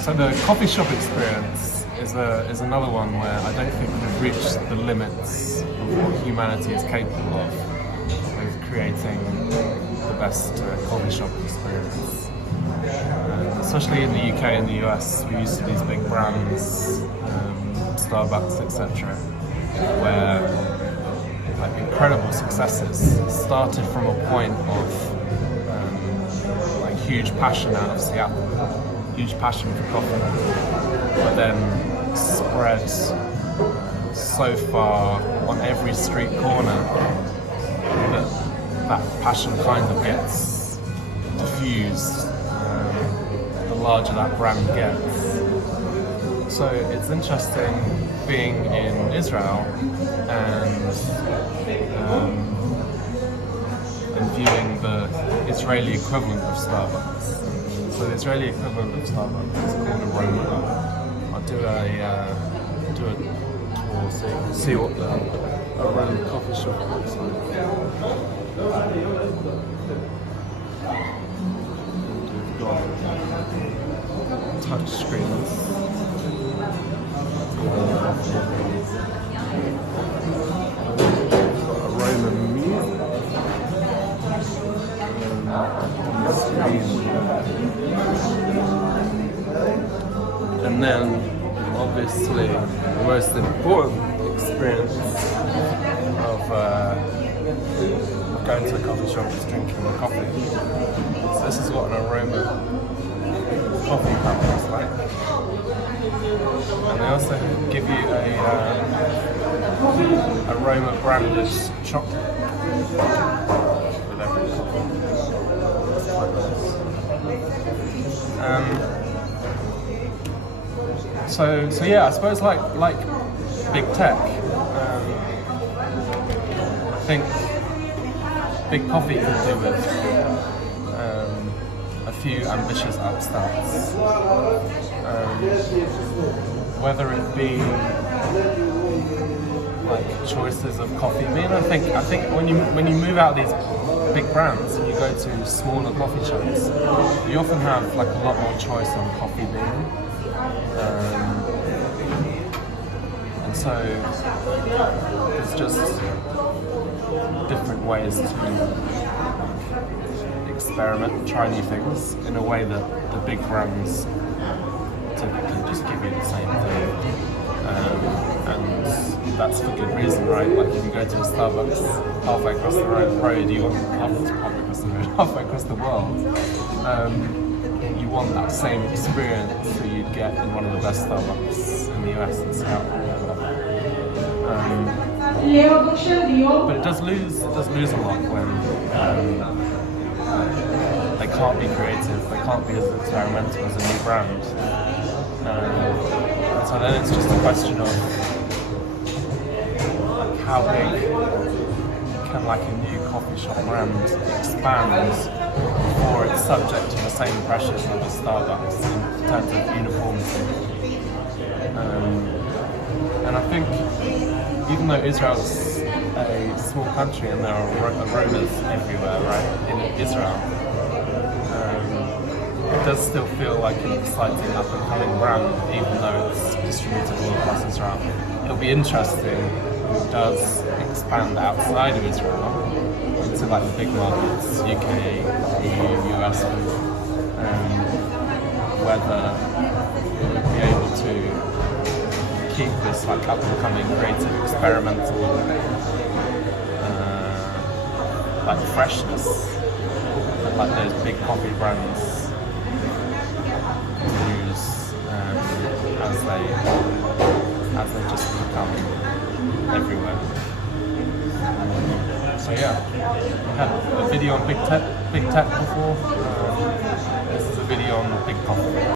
So the coffee shop experience is another one where I don't think we've reached the limits of what humanity is capable of creating the best coffee shop experience. Especially in the UK and the US, we're used to these big brands, Starbucks, etc., where like incredible successes started from a point of like huge passion out of Seattle, huge passion for coffee, but then spread so far on every street corner that passion kind of gets diffused the larger that brand gets. So it's interesting being in Israel and viewing the Israeli equivalent of Starbucks. So the Israeli equivalent of Starbucks is called Aroma. I'll do a tour so you can see what the Aroma coffee shop looks like. We've got touch screens. Aroma music. And then, obviously, the most important experience of going to a coffee shop is drinking the coffee. So this is what an Aroma coffee cup looks like. And they also give you a Aroma branded chocolate with every coffee. That's quite nice. So yeah, I suppose like big tech, I think big coffee can do with a few ambitious upstarts. Whether it be like choices of coffee bean, I think when you move out of these big brands and you go to smaller coffee shops, you often have like a lot more choice on coffee bean. And so it's just different ways to experiment and try new things in a way that the big brands typically just give you the same thing. And that's for good reason, right? Like if you go to a Starbucks halfway across the road, you want halfway across the world, you want that same experience that you'd get in one of the best Starbucks in the US in Seattle. But it does lose a lot when they can't be creative, they can't be as experimental as a new brand. And so then it's just a question of like, how big can like a new coffee shop brand expand before it's subject to the same pressures of a Starbucks in terms of uniformity. And I think even though Israel's a small country and there are aromas everywhere, right, in Israel, it does still feel like an exciting up-and-coming brand, even though it's distributed all across Israel. It'll be interesting if it does expand outside of Israel into like the big markets, UK, EU, US, whether it would be able to keep this like up-and-coming, creative, experimental like freshness that like those big coffee brands use as they just become everywhere. So yeah, we had a video on big tech before. This is a video on big coffee.